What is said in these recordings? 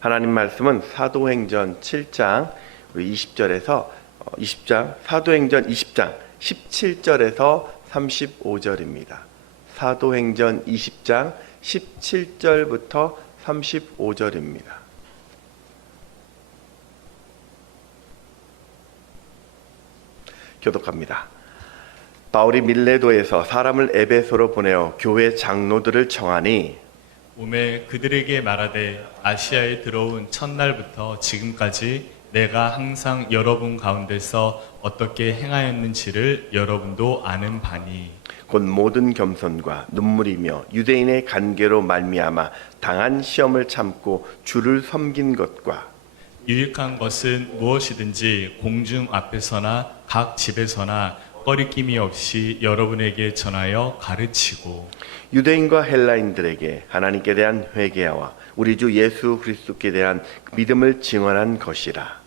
하나님 말씀은 사도행전 7장 20절에서 20장, 사도행전 20장 17절에서 35절입니다. 사도행전 20장 17절부터 35절입니다. 교독합니다. 바울이 밀레도에서 사람을 에베소로 보내어 교회 장로들을 청하니 오매 그들에게 말하되 아시아에 들어온 첫날부터 지금까지 내가 항상 여러분 가운데서 어떻게 행하였는지를 여러분도 아는 바니 곧 모든 겸손과 눈물이며 유대인의 간계로 말미암아 당한 시험을 참고 주를 섬긴 것과 유익한 것은 무엇이든지 공중 앞에서나 각 집에서나 꺼리낌이 없이 여러분에게 전하여 가르치고 유대인과 헬라인들에게 하나님께 대한 회개와 우리 주 예수 그리스도께 대한 믿음을 증언한 것이라.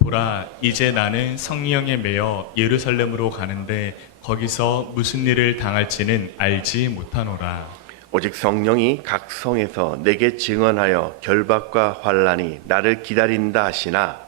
보라, 이제 나는 성령에 매여 예루살렘으로 가는데 거기서 무슨 일을 당할지는 알지 못하노라. 오직 성령이 각 성에서 내게 증언하여 결박과 환난이 나를 기다린다 하시나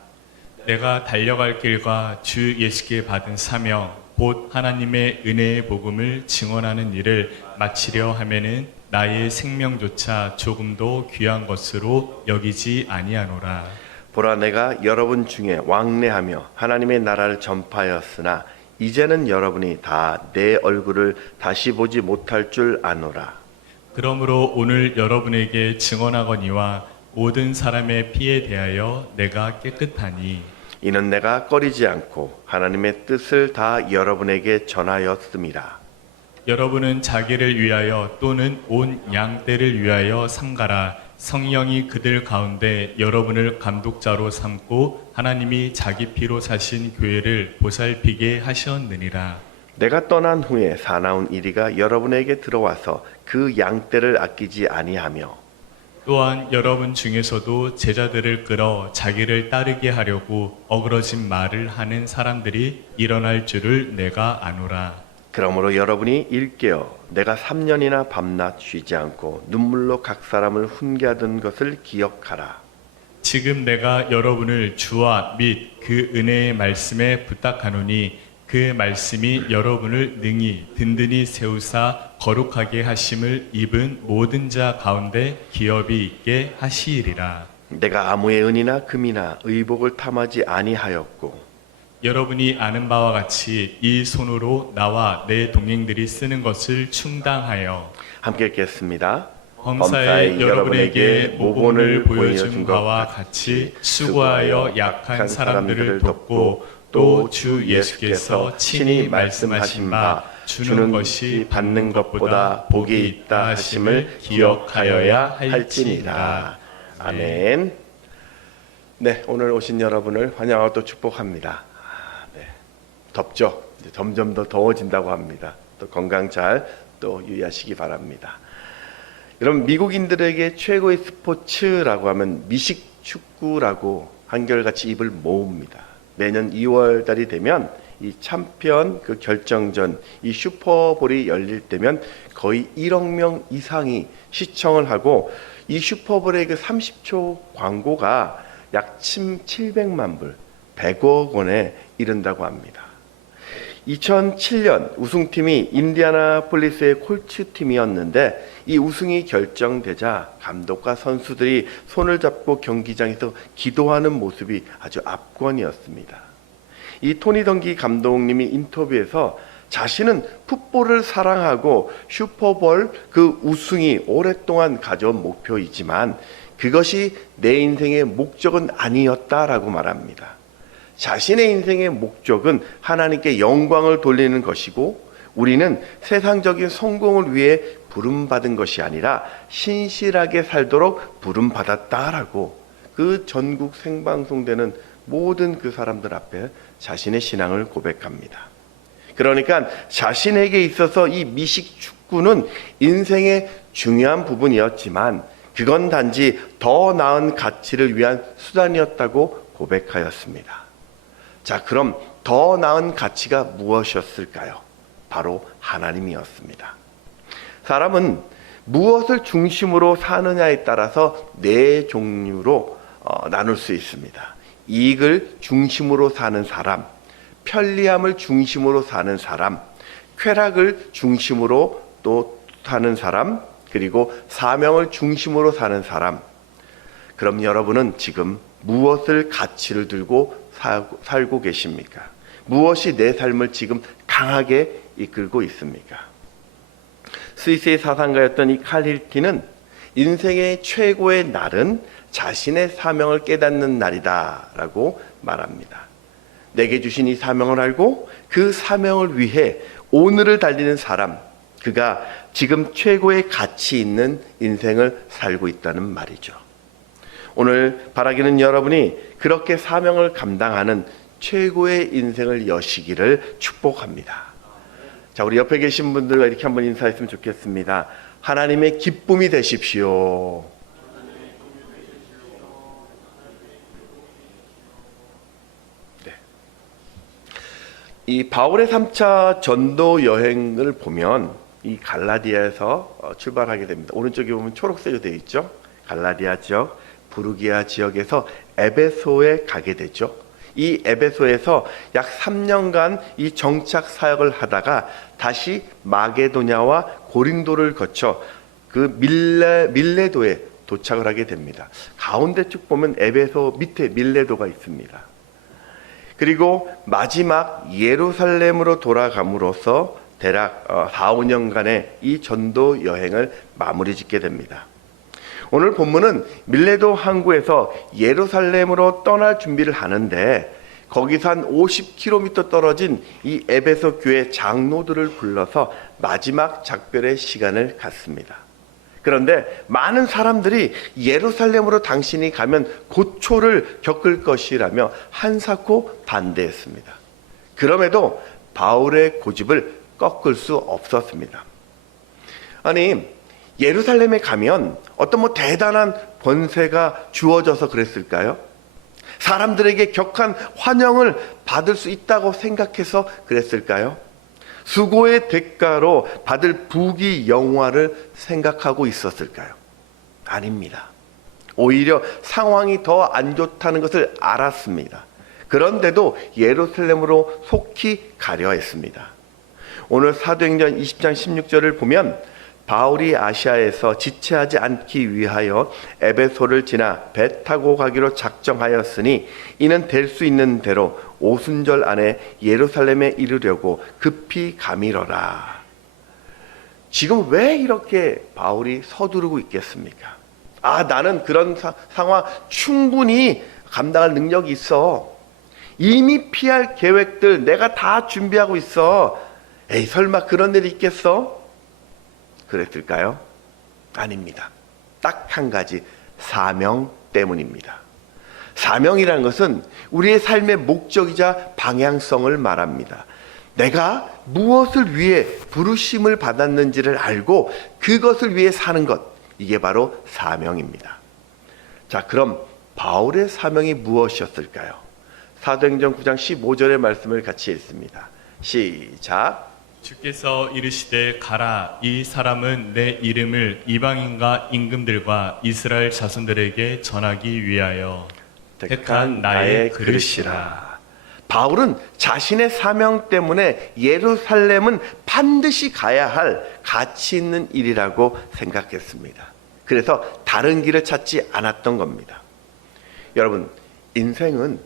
내가 달려갈 길과 주 예수께 받은 사명 곧 하나님의 은혜의 복음을 증언하는 일을 마치려 하면은 나의 생명조차 조금도 귀한 것으로 여기지 아니하노라. 보라, 내가 여러분 중에 왕래하며 하나님의 나라를 전파하였으나 이제는 여러분이 다 내 얼굴을 다시 보지 못할 줄 아노라. 그러므로 오늘 여러분에게 증언하거니와 모든 사람의 피에 대하여 내가 깨끗하니 이는 내가 꺼리지 않고 하나님의 뜻을 다 여러분에게 전하였습니다. 여러분은 자기를 위하여 또는 온 양떼를 위하여 삼가라. 성령이 그들 가운데 여러분을 감독자로 삼고 하나님이 자기 피로 사신 교회를 보살피게 하셨느니라. 내가 떠난 후에 사나운 이리가 여러분에게 들어와서 그 양떼를 아끼지 아니하며 또한 여러분 중에서도 제자들을 끌어 자기를 따르게 하려고 어그러진 말을 하는 사람들이 일어날 줄을 내가 아노라. 그러므로 여러분이 일깨어 내가 3년이나 밤낮 쉬지 않고 눈물로 각 사람을 훈계하던 것을 기억하라. 지금 내가 여러분을 주와 및 그 은혜의 말씀에 부탁하노니 그 말씀이 여러분을 능히 든든히 세우사 거룩하게 하심을 입은 모든 자 가운데 기업이 있게 하시리라. 내가 아무의 은이나 금이나 의복을 탐하지 아니하였고 여러분이 아는 바와 같이 이 손으로 나와 내 동행들이 쓰는 것을 충당하여 함께 읽겠습니다. 범사에 여러분에게 모본을 보여준 바와 같이 수고하여 약한 사람들을 돕고 또 주 예수께서 친히 말씀하신 바 주는 것이 받는 것보다 복이 있다 하심을 기억하여야 할지니라. 아멘. 네, 오늘 오신 여러분을 환영하고 또 축복합니다. 네, 덥죠? 이제 점점 더 더워진다고 합니다. 또 건강 잘 또 유의하시기 바랍니다. 여러분, 미국인들에게 최고의 스포츠라고 하면 미식 축구라고 한결같이 입을 모읍니다. 매년 2월 달이 되면 이 챔피언 그 결정전 이 슈퍼볼이 열릴 때면 거의 1억 명 이상이 시청을 하고 이 슈퍼볼의 그 30초 광고가 약 700만 불, 100억 원에 이른다고 합니다. 2007년 우승팀이 인디애나폴리스의 콜츠 팀이었는데 이 우승이 결정되자 감독과 선수들이 손을 잡고 경기장에서 기도하는 모습이 아주 압권이었습니다. 이 토니 덩기 감독님이 인터뷰에서 자신은 풋볼을 사랑하고 슈퍼볼 그 우승이 오랫동안 가져온 목표이지만 그것이 내 인생의 목적은 아니었다라고 말합니다. 자신의 인생의 목적은 하나님께 영광을 돌리는 것이고 우리는 세상적인 성공을 위해 부름받은 것이 아니라 신실하게 살도록 부름받았다라고 그 전국 생방송되는 모든 그 사람들 앞에 자신의 신앙을 고백합니다. 그러니까 자신에게 있어서 이 미식 축구는 인생의 중요한 부분이었지만 그건 단지 더 나은 가치를 위한 수단이었다고 고백하였습니다. 자, 그럼 더 나은 가치가 무엇이었을까요? 바로 하나님이었습니다. 사람은 무엇을 중심으로 사느냐에 따라서 네 종류로 나눌 수 있습니다. 이익을 중심으로 사는 사람, 편리함을 중심으로 사는 사람, 쾌락을 중심으로 또 사는 사람, 그리고 사명을 중심으로 사는 사람. 그럼 여러분은 지금 무엇을 가치를 들고 살고 계십니까? 무엇이 내 삶을 지금 강하게 이끌고 있습니까? 스위스의 사상가였던 이 칼 힐티는 인생의 최고의 날은 자신의 사명을 깨닫는 날이다 라고 말합니다. 내게 주신 이 사명을 알고 그 사명을 위해 오늘을 달리는 사람, 그가 지금 최고의 가치 있는 인생을 살고 있다는 말이죠. 오늘 바라기는 여러분이 그렇게 사명을 감당하는 최고의 인생을 여시기를 축복합니다. 자, 우리 옆에 계신 분들과 이렇게 한번 인사했으면 좋겠습니다. 하나님의 기쁨이 되십시오. 네. 이 바울의 3차 전도 여행을 보면 이 갈라디아에서 출발하게 됩니다. 오른쪽에 보면 초록색으로 되어 있죠. 갈라디아 지역, 부르기아 지역에서 에베소에 가게 되죠. 이 에베소에서 약 3년간 이 정착 사역을 하다가 다시 마게도냐와 고린도를 거쳐 그 밀레도에 도착을 하게 됩니다. 가운데 쭉 보면 에베소 밑에 밀레도가 있습니다. 그리고 마지막 예루살렘으로 돌아감으로써 대략 4, 5년간의 이 전도 여행을 마무리 짓게 됩니다. 오늘 본문은 밀레도 항구에서 예루살렘으로 떠날 준비를 하는데 거기서 한 50km 떨어진 이 에베소 교회 장로들을 불러서 마지막 작별의 시간을 갖습니다. 그런데 많은 사람들이 예루살렘으로 당신이 가면 고초를 겪을 것이라며 한사코 반대했습니다. 그럼에도 바울의 고집을 꺾을 수 없었습니다. 아니, 예루살렘에 가면 어떤 대단한 권세가 주어져서 그랬을까요? 사람들에게 격한 환영을 받을 수 있다고 생각해서 그랬을까요? 수고의 대가로 받을 부귀 영화를 생각하고 있었을까요? 아닙니다. 오히려 상황이 더 안 좋다는 것을 알았습니다. 그런데도 예루살렘으로 속히 가려 했습니다. 오늘 사도행전 20장 16절을 보면 바울이 아시아에서 지체하지 않기 위하여 에베소를 지나 배 타고 가기로 작정하였으니 이는 될 수 있는 대로 오순절 안에 예루살렘에 이르려고 급히 가미러라. 지금 왜 이렇게 바울이 서두르고 있겠습니까? 나는 그런 상황 충분히 감당할 능력이 있어. 이미 피할 계획들 내가 다 준비하고 있어. 에이, 설마 그런 일이 있겠어? 그랬을까요? 아닙니다. 딱 한 가지, 사명 때문입니다. 사명이라는 것은 우리의 삶의 목적이자 방향성을 말합니다. 내가 무엇을 위해 부르심을 받았는지를 알고 그것을 위해 사는 것, 이게 바로 사명입니다. 자, 그럼 바울의 사명이 무엇이었을까요? 사도행전 9장 15절의 말씀을 같이 읽습니다. 시작. 주께서 이르시되 가라, 이 사람은 내 이름을 이방인과 임금들과 이스라엘 자손들에게 전하기 위하여 택한 나의 그릇이라. 바울은 자신의 사명 때문에 예루살렘은 반드시 가야 할 가치 있는 일이라고 생각했습니다. 그래서 다른 길을 찾지 않았던 겁니다. 여러분, 인생은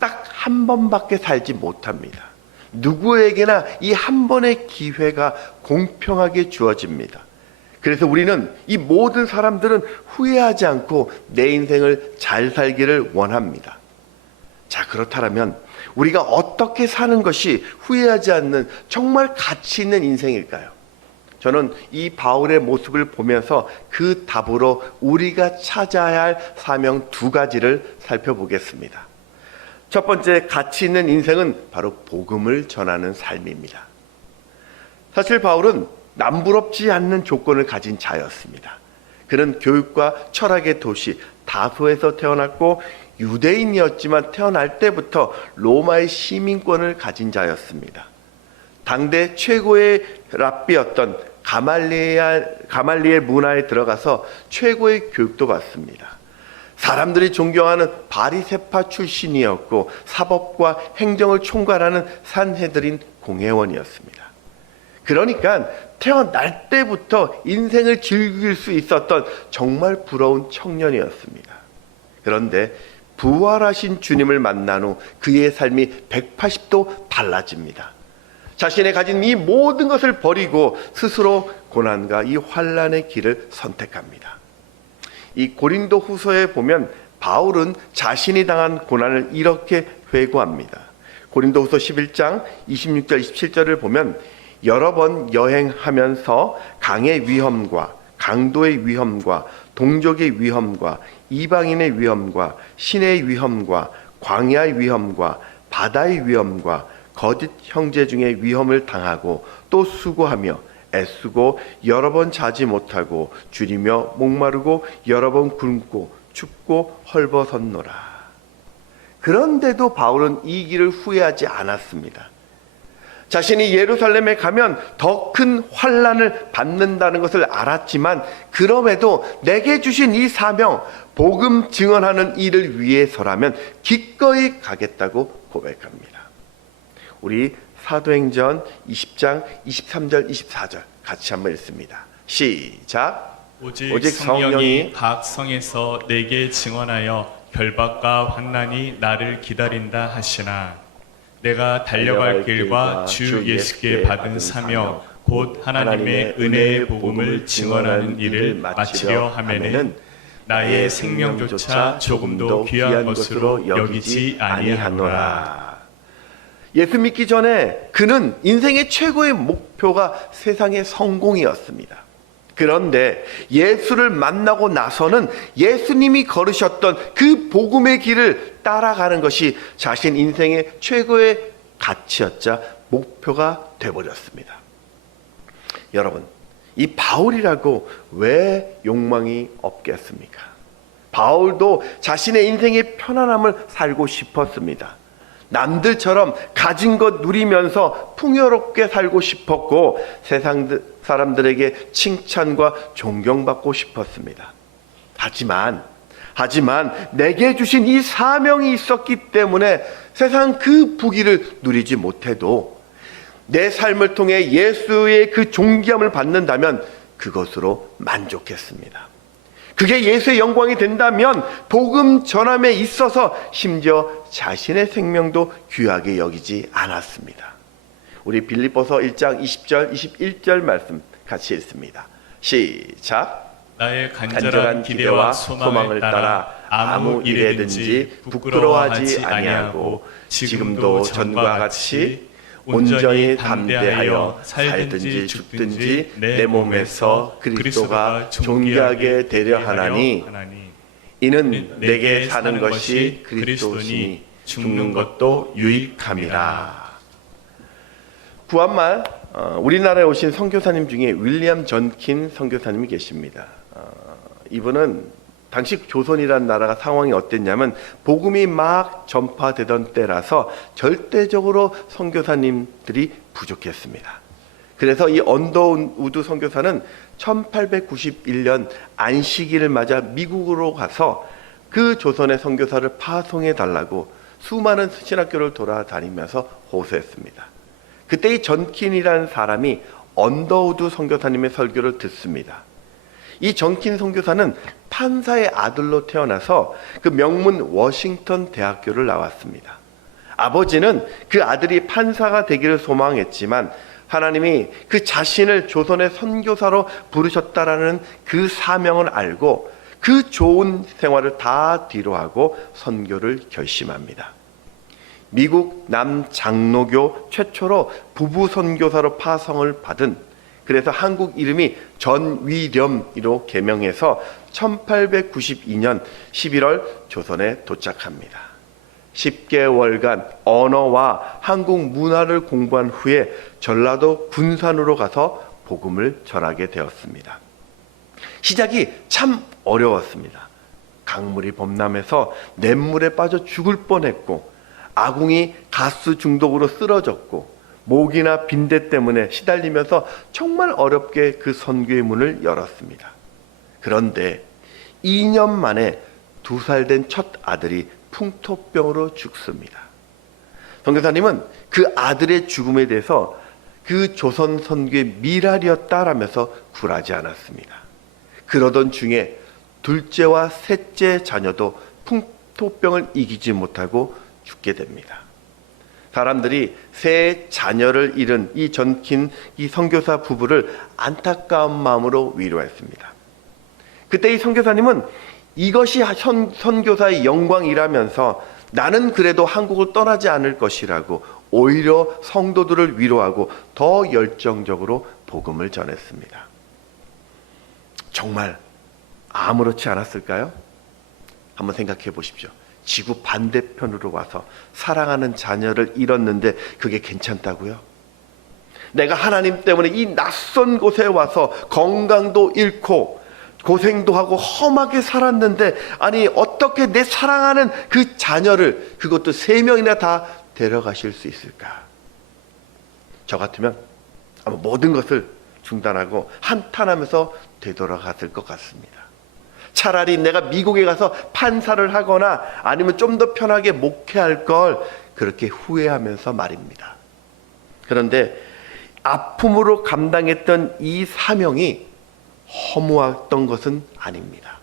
딱 한 번밖에 살지 못합니다. 누구에게나 이 한 번의 기회가 공평하게 주어집니다. 그래서 우리는 이 모든 사람들은 후회하지 않고 내 인생을 잘 살기를 원합니다. 자, 그렇다면 우리가 어떻게 사는 것이 후회하지 않는 정말 가치 있는 인생일까요? 저는 이 바울의 모습을 보면서 그 답으로 우리가 찾아야 할 사명 2가지를 살펴보겠습니다. 첫 번째 가치 있는 인생은 바로 복음을 전하는 삶입니다. 사실 바울은 남부럽지 않는 조건을 가진 자였습니다. 그는 교육과 철학의 도시 다소에서 태어났고 유대인이었지만 태어날 때부터 로마의 시민권을 가진 자였습니다. 당대 최고의 랍비였던 가말리엘 문화에 들어가서 최고의 교육도 받습니다. 사람들이 존경하는 바리새파 출신이었고 사법과 행정을 총괄하는 산헤드린 공회원이었습니다. 그러니까 태어날 때부터 인생을 즐길 수 있었던 정말 부러운 청년이었습니다. 그런데 부활하신 주님을 만난 후 그의 삶이 180도 달라집니다. 자신의 가진 이 모든 것을 버리고 스스로 고난과 이 환난의 길을 선택합니다. 이 고린도 후서에 보면 바울은 자신이 당한 고난을 이렇게 회고합니다. 고린도 후서 11장 26절 27절을 보면 여러 번 여행하면서 강의 위험과 강도의 위험과 동족의 위험과 이방인의 위험과 신의 위험과 광야의 위험과 바다의 위험과 거짓 형제 중에 위험을 당하고 또 수고하며 애쓰고 여러 번 자지 못하고 줄이며 목마르고 여러 번 굶고 춥고 헐벗었노라. 그런데도 바울은 이 길을 후회하지 않았습니다. 자신이 예루살렘에 가면 더 큰 환난을 받는다는 것을 알았지만 그럼에도 내게 주신 이 사명, 복음 증언하는 일을 위해서라면 기꺼이 가겠다고 고백합니다. 우리 사도행전 20장 23절 24절 같이 한번 읽습니다. 시작. 오직 성령이 각 성에서 내게 증언하여 결박과 환난이 나를 기다린다 하시나 내가 달려갈 길과 주 예수께 받은 사명 곧 하나님의 은혜의 복음을 증언하는 일을 마치려 하면은 나의 생명조차 조금도 귀한 것으로 여기지 아니하노라. 예수 믿기 전에 그는 인생의 최고의 목표가 세상의 성공이었습니다. 그런데 예수를 만나고 나서는 예수님이 걸으셨던 그 복음의 길을 따라가는 것이 자신 인생의 최고의 가치였자 목표가 되어버렸습니다. 여러분, 이 바울이라고 왜 욕망이 없겠습니까? 바울도 자신의 인생의 편안함을 살고 싶었습니다. 남들처럼 가진 것 누리면서 풍요롭게 살고 싶었고 세상 사람들에게 칭찬과 존경받고 싶었습니다. 하지만 내게 주신 이 사명이 있었기 때문에 세상 그 부귀를 누리지 못해도 내 삶을 통해 예수의 그 존귀함을 받는다면 그것으로 만족했습니다. 그게 예수의 영광이 된다면 복음 전함에 있어서 심지어 자신의 생명도 귀하게 여기지 않았습니다. 우리 빌립보서 1장 20절 21절 말씀 같이 읽습니다. 시작. 나의 간절한 기대와 소망을 따라 아무 일에든지 부끄러워하지 아니하고 지금도 전과 같이 온전히 담대하여 살든지 죽든지 내 몸에서 그리스도가 존귀하게 되려 하나니 이는 내게 사는 것이 그리스도니 죽는 것도 유익함이라. 구한말 우리나라에 오신 선교사님 중에 윌리엄 전킨 선교사님이 계십니다. 이분은 당시 조선이라는 나라가 상황이 어땠냐면 복음이 막 전파되던 때라서 절대적으로 선교사님들이 부족했습니다. 그래서 이 언더우드 선교사는 1891년 안식일을 맞아 미국으로 가서 그 조선의 선교사를 파송해 달라고 수많은 신학교를 돌아다니면서 호소했습니다. 그때 이 전킨이라는 사람이 언더우드 선교사님의 설교를 듣습니다. 이 전킨 선교사는 판사의 아들로 태어나서 그 명문 워싱턴 대학교를 나왔습니다. 아버지는 그 아들이 판사가 되기를 소망했지만 하나님이 그 자신을 조선의 선교사로 부르셨다라는 그 사명을 알고 그 좋은 생활을 다 뒤로하고 선교를 결심합니다. 미국 남장로교 최초로 부부 선교사로 파송을 받은, 그래서 한국 이름이 전위렴이로 개명해서 1892년 11월 조선에 도착합니다. 10개월간 언어와 한국 문화를 공부한 후에 전라도 군산으로 가서 복음을 전하게 되었습니다. 시작이 참 어려웠습니다. 강물이 범람해서 냇물에 빠져 죽을 뻔했고 아궁이 가스 중독으로 쓰러졌고 모기나 빈대 때문에 시달리면서 정말 어렵게 그 선교의 문을 열었습니다. 그런데 2년 만에 2살 된 첫 아들이 풍토병으로 죽습니다. 선교사님은 그 아들의 죽음에 대해서 그 조선 선교의 미랄이었다라면서 굴하지 않았습니다. 그러던 중에 둘째와 셋째 자녀도 풍토병을 이기지 못하고 죽게 됩니다. 사람들이 세 자녀를 잃은 이 전킨 이 선교사 부부를 안타까운 마음으로 위로했습니다. 그때 이 선교사님은 이것이 선교사의 영광이라면서 나는 그래도 한국을 떠나지 않을 것이라고 오히려 성도들을 위로하고 더 열정적으로 복음을 전했습니다. 정말 아무렇지 않았을까요? 한번 생각해 보십시오. 지구 반대편으로 와서 사랑하는 자녀를 잃었는데 그게 괜찮다고요? 내가 하나님 때문에 이 낯선 곳에 와서 건강도 잃고 고생도 하고 험하게 살았는데 아니 어떻게 내 사랑하는 그 자녀를 그것도 3명이나 다 데려가실 수 있을까? 저 같으면 아마 모든 것을 중단하고 한탄하면서 되돌아갔을 것 같습니다. 차라리 내가 미국에 가서 판사를 하거나 아니면 좀 더 편하게 목회할 걸 그렇게 후회하면서 말입니다. 그런데 아픔으로 감당했던 이 사명이 허무했던 것은 아닙니다.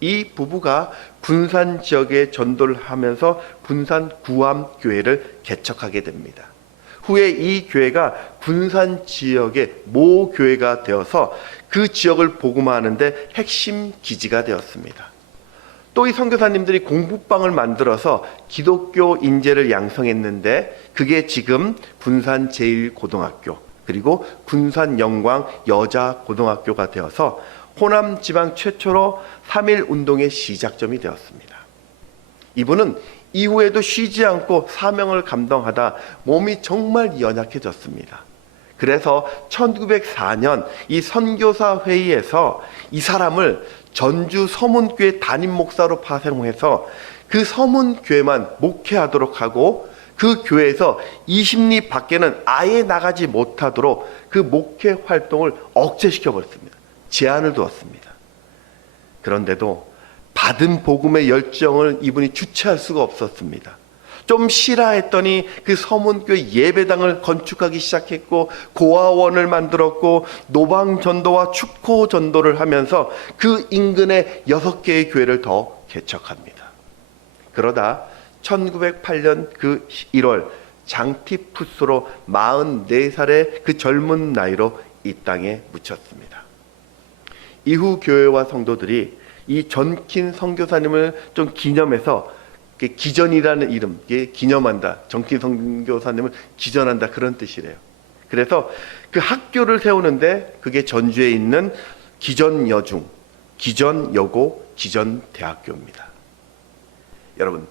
이 부부가 군산 지역에 전도를 하면서 군산 구암교회를 개척하게 됩니다. 후에 이 교회가 군산 지역의 모교회가 되어서 그 지역을 복음화하는데 핵심 기지가 되었습니다. 또 이 선교사님들이 공부방을 만들어서 기독교 인재를 양성했는데 그게 지금 군산 제1고등학교 그리고 군산 영광 여자고등학교가 되어서 호남 지방 최초로 3.1 운동의 시작점이 되었습니다. 이분은 이후에도 쉬지 않고 사명을 감당하다 몸이 정말 연약해졌습니다. 그래서 1904년 이 선교사 회의에서 이 사람을 전주 서문교회 담임 목사로 파송해서 그 서문교회만 목회하도록 하고 그 교회에서 20리 밖에는 아예 나가지 못하도록 그 목회 활동을 억제시켜 버렸습니다. 제한을 두었습니다. 그런데도 받은 복음의 열정을 이분이 주체할 수가 없었습니다. 좀 쉬라 했더니 그 서문교회 예배당을 건축하기 시작했고 고아원을 만들었고 노방전도와 축포전도를 하면서 그 인근에 6개의 교회를 더 개척합니다. 그러다 1908년 그 1월 장티푸스로 44살의 그 젊은 나이로 이 땅에 묻혔습니다. 이후 교회와 성도들이 이 전킨 선교사님을 좀 기념해서 기전이라는 이름, 기념한다. 전킨 선교사님을 기전한다 그런 뜻이래요. 그래서 그 학교를 세우는데 그게 전주에 있는 기전여중, 기전여고, 기전대학교입니다. 여러분,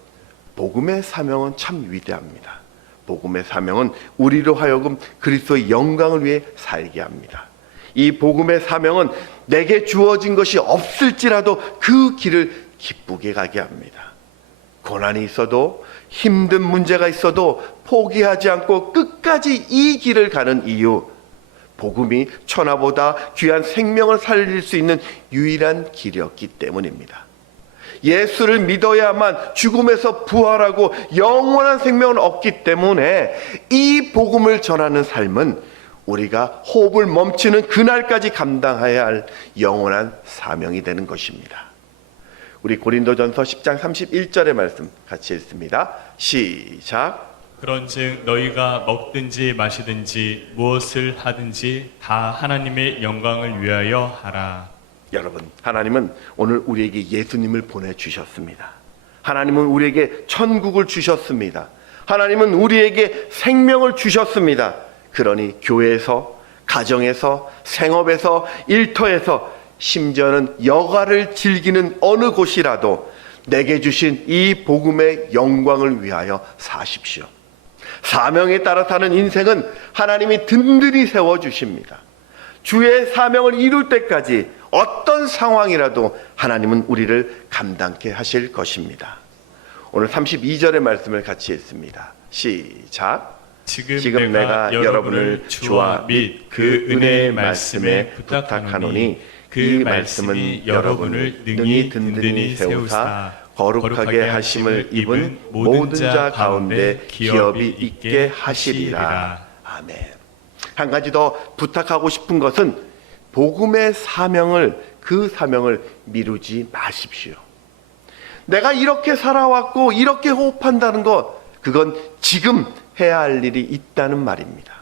복음의 사명은 참 위대합니다. 복음의 사명은 우리로 하여금 그리스도의 영광을 위해 살게 합니다. 이 복음의 사명은 내게 주어진 것이 없을지라도 그 길을 기쁘게 가게 합니다. 고난이 있어도 힘든 문제가 있어도 포기하지 않고 끝까지 이 길을 가는 이유, 복음이 천하보다 귀한 생명을 살릴 수 있는 유일한 길이었기 때문입니다. 예수를 믿어야만 죽음에서 부활하고 영원한 생명을 얻기 때문에 이 복음을 전하는 삶은 우리가 호흡을 멈추는 그날까지 감당해야 할 영원한 사명이 되는 것입니다. 우리 고린도전서 10장 31절의 말씀 같이 읽습니다. 시작. 그런즉 너희가 먹든지 마시든지 무엇을 하든지 다 하나님의 영광을 위하여 하라. 여러분, 하나님은 오늘 우리에게 예수님을 보내주셨습니다. 하나님은 우리에게 천국을 주셨습니다. 하나님은 우리에게 생명을 주셨습니다. 그러니 교회에서, 가정에서, 생업에서, 일터에서, 심지어는 여가를 즐기는 어느 곳이라도 내게 주신 이 복음의 영광을 위하여 사십시오. 사명에 따라 사는 인생은 하나님이 든든히 세워주십니다. 주의 사명을 이룰 때까지 어떤 상황이라도 하나님은 우리를 감당케 하실 것입니다. 오늘 32절의 말씀을 같이 읽습니다. 시작. 지금 내가 여러분을 주와 및 그 은혜의 말씀에 부탁하노니 그 말씀이 여러분을 능히 든든히 세우사 거룩하게 하심을 입은 모든 자 가운데 기업이 있게 하시리라. 아멘. 한 가지 더 부탁하고 싶은 것은 복음의 사명을, 그 사명을 미루지 마십시오. 내가 이렇게 살아왔고 이렇게 호흡한다는 것, 그건 지금 해야 할 일이 있다는 말입니다.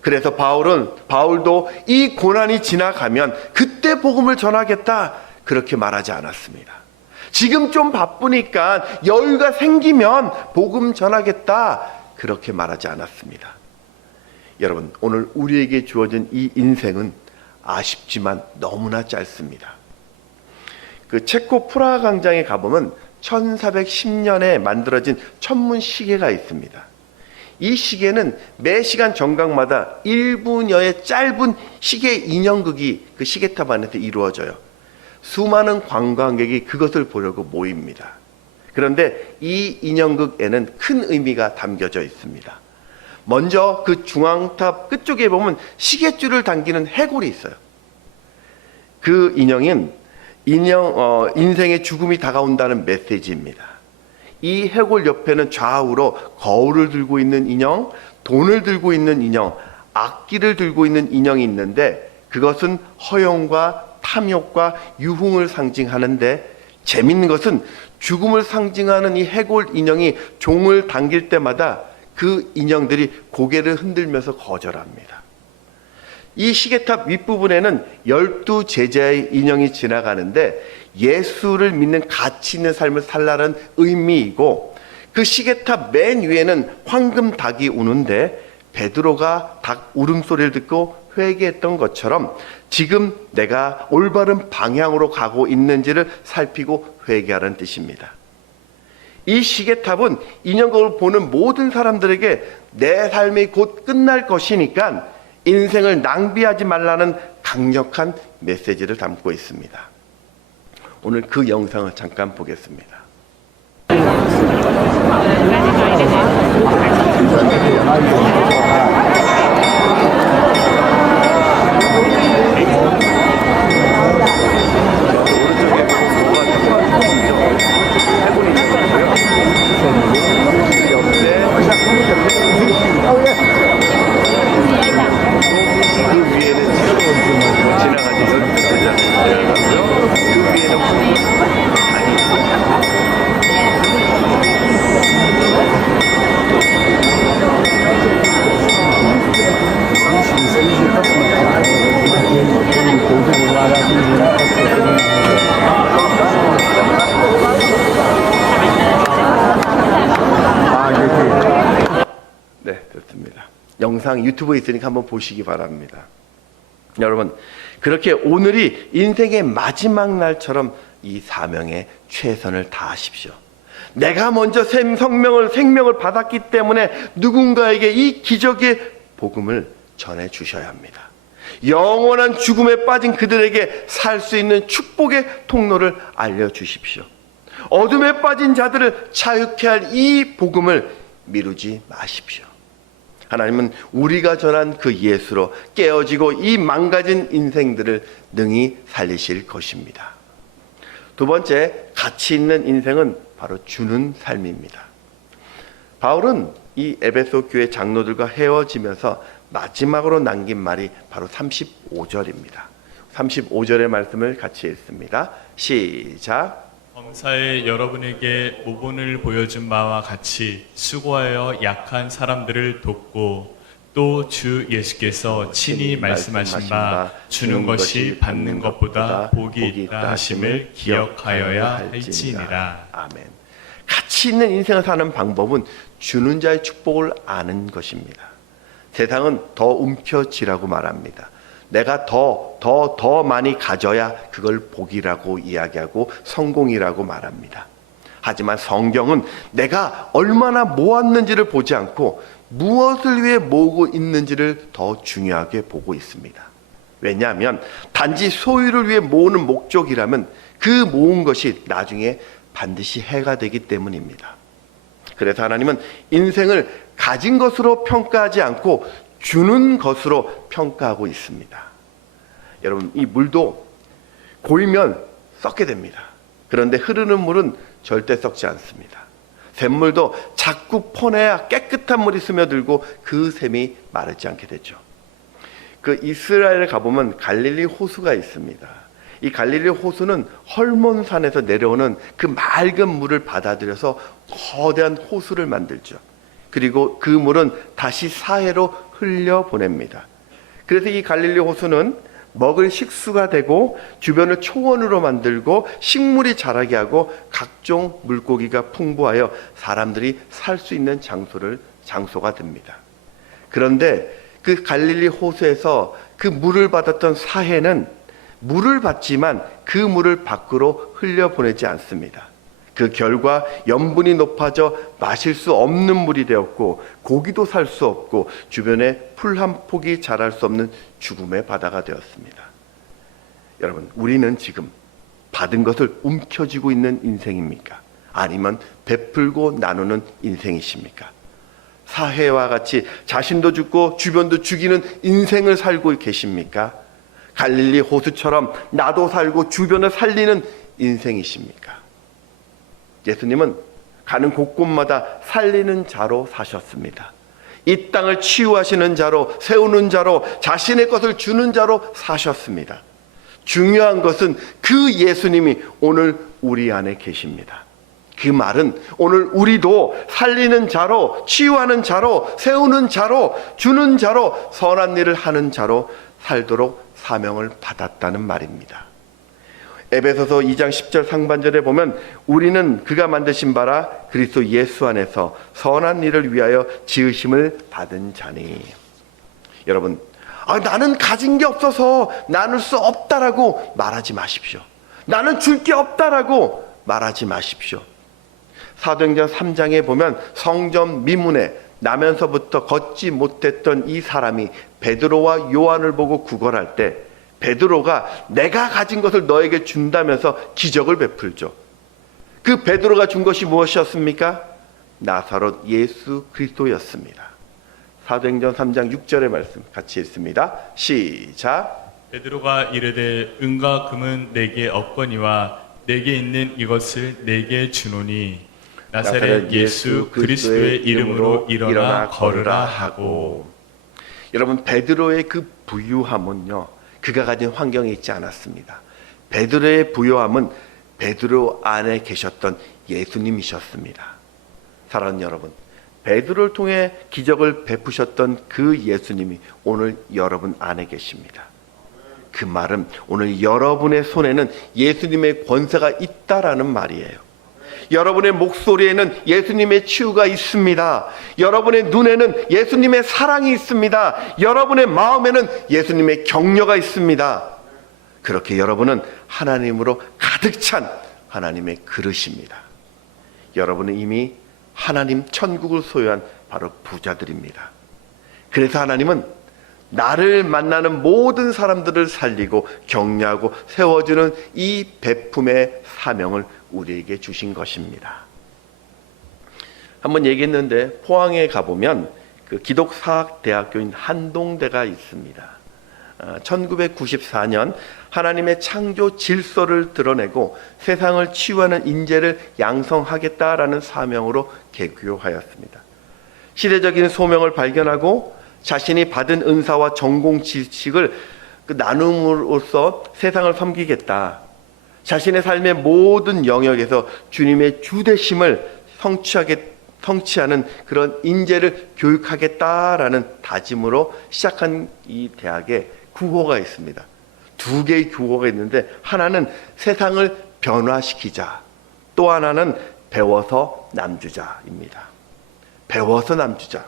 그래서 바울도 이 고난이 지나가면 그때 복음을 전하겠다, 그렇게 말하지 않았습니다. 지금 좀 바쁘니까 여유가 생기면 복음 전하겠다, 그렇게 말하지 않았습니다. 여러분, 오늘 우리에게 주어진 이 인생은 아쉽지만 너무나 짧습니다. 그 체코 프라하 광장에 가보면 1410년에 만들어진 천문 시계가 있습니다. 이 시계는 매 시간 정각마다 1분여의 짧은 시계 인형극이 그 시계탑 안에서 이루어져요. 수많은 관광객이 그것을 보려고 모입니다. 그런데 이 인형극에는 큰 의미가 담겨져 있습니다. 먼저 그 중앙탑 끝쪽에 보면 시계줄을 당기는 해골이 있어요. 그 인형은 인생의 죽음이 다가온다는 메시지입니다. 이 해골 옆에는 좌우로 거울을 들고 있는 인형, 돈을 들고 있는 인형, 악기를 들고 있는 인형이 있는데, 그것은 허영과 탐욕과 유흥을 상징하는데, 재밌는 것은 죽음을 상징하는 이 해골 인형이 종을 당길 때마다 그 인형들이 고개를 흔들면서 거절합니다. 이 시계탑 윗부분에는 12제자의 인형이 지나가는데 예수를 믿는 가치 있는 삶을 살라는 의미이고, 그 시계탑 맨 위에는 황금 닭이 우는데 베드로가 닭 울음소리를 듣고 회개했던 것처럼 지금 내가 올바른 방향으로 가고 있는지를 살피고 회개하라는 뜻입니다. 이 시계탑은 인형극을 보는 모든 사람들에게 내 삶이 곧 끝날 것이니까 인생을 낭비하지 말라는 강력한 메시지를 담고 있습니다. 오늘 그 영상을 잠깐 보겠습니다. 네, 좋습니다. 영상 유튜브에 있으니까 한번 보시기 바랍니다. 여러분, 그렇게 오늘이 인생의 마지막 날처럼 이 사명에 최선을 다하십시오. 내가 먼저 생명을 받았기 때문에 누군가에게 이 기적의 복음을 전해 주셔야 합니다. 영원한 죽음에 빠진 그들에게 살 수 있는 축복의 통로를 알려주십시오. 어둠에 빠진 자들을 자유케 할 이 복음을 미루지 마십시오. 하나님은 우리가 전한 그 예수로 깨어지고 이 망가진 인생들을 능히 살리실 것입니다. 두 번째, 가치 있는 인생은 바로 주는 삶입니다. 바울은 이 에베소 교회 장로들과 헤어지면서 마지막으로 남긴 말이 바로 35절입니다. 35절의 말씀을 같이 읽습니다. 시작. 범사에 여러분에게 모본을 보여준 바와 같이 수고하여 약한 사람들을 돕고 또 주 예수께서 친히 말씀하신 바 주는 것이 받는 것보다 복이 있다 하심을 기억하여야 할지니라. 아멘. 가치 있는 인생을 사는 방법은 주는 자의 축복을 아는 것입니다. 세상은 더 움켜쥐라고 말합니다. 내가 더 많이 가져야 그걸 복이라고 이야기하고 성공이라고 말합니다. 하지만 성경은 내가 얼마나 모았는지를 보지 않고 무엇을 위해 모으고 있는지를 더 중요하게 보고 있습니다. 왜냐하면 단지 소유를 위해 모으는 목적이라면 그 모은 것이 나중에 반드시 해가 되기 때문입니다. 그래서 하나님은 인생을 가진 것으로 평가하지 않고 주는 것으로 평가하고 있습니다. 여러분, 이 물도 고이면 썩게 됩니다. 그런데 흐르는 물은 절대 썩지 않습니다. 샘물도 자꾸 퍼내야 깨끗한 물이 스며들고 그 샘이 마르지 않게 되죠. 그 이스라엘에 가보면 갈릴리 호수가 있습니다. 이 갈릴리 호수는 헐몬산에서 내려오는 그 맑은 물을 받아들여서 거대한 호수를 만들죠. 그리고 그 물은 다시 사해로 흘려보냅니다. 그래서 이 갈릴리 호수는 먹을 식수가 되고 주변을 초원으로 만들고 식물이 자라게 하고 각종 물고기가 풍부하여 사람들이 살 수 있는 장소가 됩니다. 그런데 그 갈릴리 호수에서 그 물을 받았던 사해는 물을 받지만 그 물을 밖으로 흘려보내지 않습니다. 그 결과 염분이 높아져 마실 수 없는 물이 되었고 고기도 살 수 없고 주변에 풀 한 폭이 자랄 수 없는 죽음의 바다가 되었습니다. 여러분, 우리는 지금 받은 것을 움켜쥐고 있는 인생입니까? 아니면 베풀고 나누는 인생이십니까? 사해와 같이 자신도 죽고 주변도 죽이는 인생을 살고 계십니까? 갈릴리 호수처럼 나도 살고 주변을 살리는 인생이십니까? 예수님은 가는 곳곳마다 살리는 자로 사셨습니다. 이 땅을 치유하시는 자로, 세우는 자로, 자신의 것을 주는 자로 사셨습니다. 중요한 것은 그 예수님이 오늘 우리 안에 계십니다. 그 말은 오늘 우리도 살리는 자로, 치유하는 자로, 세우는 자로, 주는 자로, 선한 일을 하는 자로 살도록 사명을 받았다는 말입니다. 에베소서 2장 10절 상반절에 보면 우리는 그가 만드신 바라 그리스도 예수 안에서 선한 일을 위하여 지으심을 받은 자니. 여러분, 나는 가진 게 없어서 나눌 수 없다라고 말하지 마십시오. 나는 줄 게 없다라고 말하지 마십시오. 사도행전 3장에 보면 성전 미문에 나면서부터 걷지 못했던 이 사람이 베드로와 요한을 보고 구걸할 때 베드로가 내가 가진 것을 너에게 준다면서 기적을 베풀죠. 그 베드로가 준 것이 무엇이었습니까? 나사롯 예수 그리스도였습니다. 사도행전 3장 6절의 말씀 같이 읽습니다. 시작. 베드로가 이르되 은과 금은 내게 없거니와 내게 있는 이것을 내게 주노니 나사렛 예수 그리스도의 이름으로 일어나 걸으라 하고. 여러분, 베드로의 그 부유함은요, 그가 가진 환경에 있지 않았습니다. 베드로의 부유함은 베드로 안에 계셨던 예수님이셨습니다. 사랑하는 여러분, 베드로를 통해 기적을 베푸셨던 그 예수님이 오늘 여러분 안에 계십니다. 그 말은 오늘 여러분의 손에는 예수님의 권세가 있다라는 말이에요. 여러분의 목소리에는 예수님의 치유가 있습니다. 여러분의 눈에는 예수님의 사랑이 있습니다. 여러분의 마음에는 예수님의 격려가 있습니다. 그렇게 여러분은 하나님으로 가득 찬 하나님의 그릇입니다. 여러분은 이미 하나님 천국을 소유한 바로 부자들입니다. 그래서 하나님은 나를 만나는 모든 사람들을 살리고 격려하고 세워주는 이 베품의 사명을 우리에게 주신 것입니다. 한번 얘기했는데 포항에 가보면 그 기독사학대학교인 한동대가 있습니다. 1994년 하나님의 창조 질서를 드러내고 세상을 치유하는 인재를 양성하겠다라는 사명으로 개교하였습니다. 시대적인 소명을 발견하고 자신이 받은 은사와 전공 지식을 나눔으로써 세상을 섬기겠다. 자신의 삶의 모든 영역에서 주님의 주되심을 성취하는 그런 인재를 교육하겠다라는 다짐으로 시작한 이 대학에 구호가 있습니다. 두 개의 구호가 있는데 하나는 세상을 변화시키자, 또 하나는 배워서 남주자입니다. 배워서 남주자.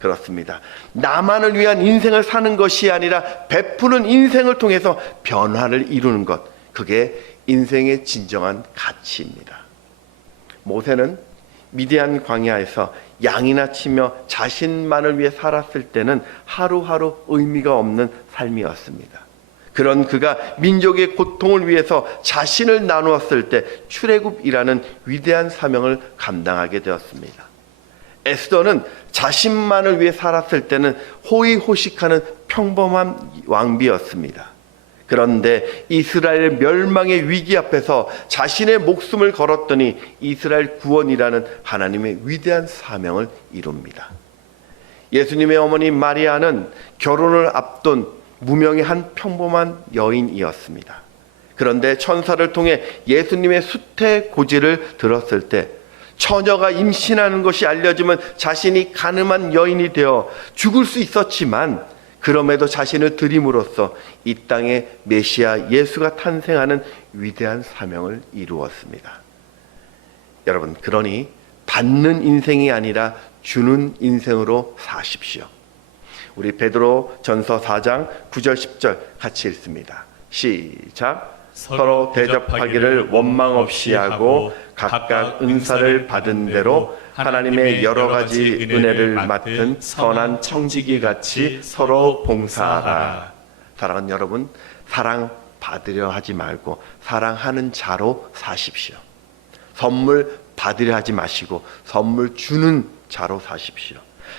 그렇습니다. 나만을 위한 인생을 사는 것이 아니라 베푸는 인생을 통해서 변화를 이루는 것, 그게 인생의 진정한 가치입니다. 모세는 미디안 광야에서 양이나 치며 자신만을 위해 살았을 때는 하루하루 의미가 없는 삶이었습니다. 그런 그가 민족의 고통을 위해서 자신을 나누었을 때 출애굽이라는 위대한 사명을 감당하게 되었습니다. 에스더는 자신만을 위해 살았을 때는 호의호식하는 평범한 왕비였습니다. 그런데 이스라엘 멸망의 위기 앞에서 자신의 목숨을 걸었더니 이스라엘 구원이라는 하나님의 위대한 사명을 이룹니다. 예수님의 어머니 마리아는 결혼을 앞둔 무명의 한 평범한 여인이었습니다. 그런데 천사를 통해 예수님의 수태 고지를 들었을 때 처녀가 임신하는 것이 알려지면 자신이 가늠한 여인이 되어 죽을 수 있었지만 그럼에도 자신을 드림으로써 이 땅에 메시아 예수가 탄생하는 위대한 사명을 이루었습니다. 여러분, 그러니 받는 인생이 아니라 주는 인생으로 사십시오. 우리 베드로 전서 4장 9절 10절 같이 읽습니다. 시작. 서로 대접하기를 원망 없이 하고 각각 은사를 받은 대로 하나님의 여러 가지 은혜를 맡은 선한 청지기 같이 서로 봉사하라. 사랑하는 여러분, 사랑 받으려 하지 말고 사랑하는 자로 사십시오. 선물 받으려 하지 마시고 선물 주는 자로 사십시오.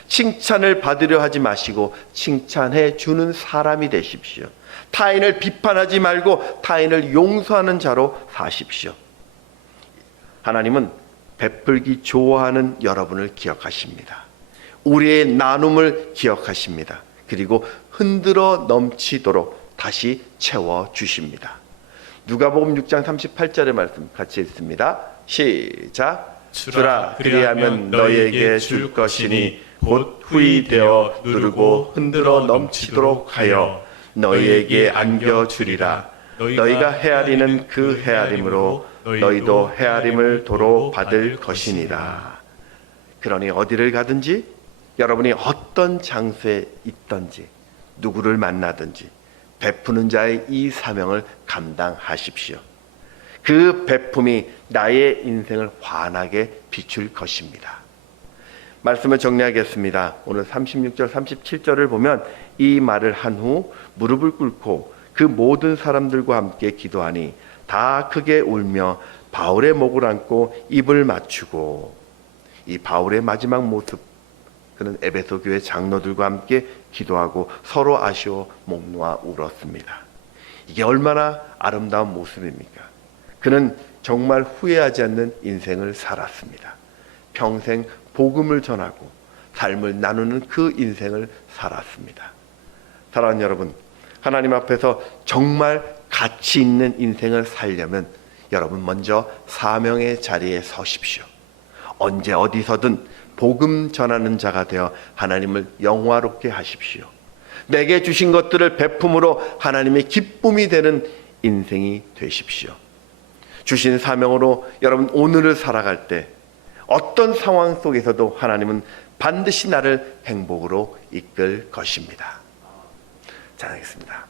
칭찬을 받으려 하지 마시고 칭찬해 주는 사람이 되십시오. 타인을 비판하지 말고 타인을 용서하는 자로 사십시오. 하나님은 베풀기 좋아하는 여러분을 기억하십니다. 우리의 나눔을 기억하십니다. 그리고 흔들어 넘치도록 다시 채워주십니다. 누가복음 6장 38절의 말씀 같이 읽습니다. 시작. 주라 그리하면 너희에게 줄 것이니 곧 후이 되어 누르고 흔들어 넘치도록 하여 너희에게 안겨주리라. 너희가 헤아리는 그 헤아림으로 너희도 헤아림을 도로 받을 것이니라. 그러니 어디를 가든지 여러분이 어떤 장소에 있든지 누구를 만나든지 베푸는 자의 이 사명을 감당하십시오. 그 베품이 나의 인생을 환하게 비출 것입니다. 말씀을 정리하겠습니다. 오늘 36절 37절을 보면 이 말을 한 후 무릎을 꿇고 그 모든 사람들과 함께 기도하니 다 크게 울며 바울의 목을 안고 입을 맞추고, 이 바울의 마지막 모습, 그는 에베소 교회 장로들과 함께 기도하고 서로 아쉬워 목 놓아 울었습니다. 이게 얼마나 아름다운 모습입니까? 그는 정말 후회하지 않는 인생을 살았습니다. 평생 복음을 전하고 삶을 나누는 그 인생을 살았습니다. 사랑하는 여러분, 하나님 앞에서 정말 가치 있는 인생을 살려면 여러분 먼저 사명의 자리에 서십시오. 언제 어디서든 복음 전하는 자가 되어 하나님을 영화롭게 하십시오. 내게 주신 것들을 베품으로 하나님의 기쁨이 되는 인생이 되십시오. 주신 사명으로 여러분 오늘을 살아갈 때 어떤 상황 속에서도 하나님은 반드시 나를 행복으로 이끌 것입니다. 잘 하겠습니다.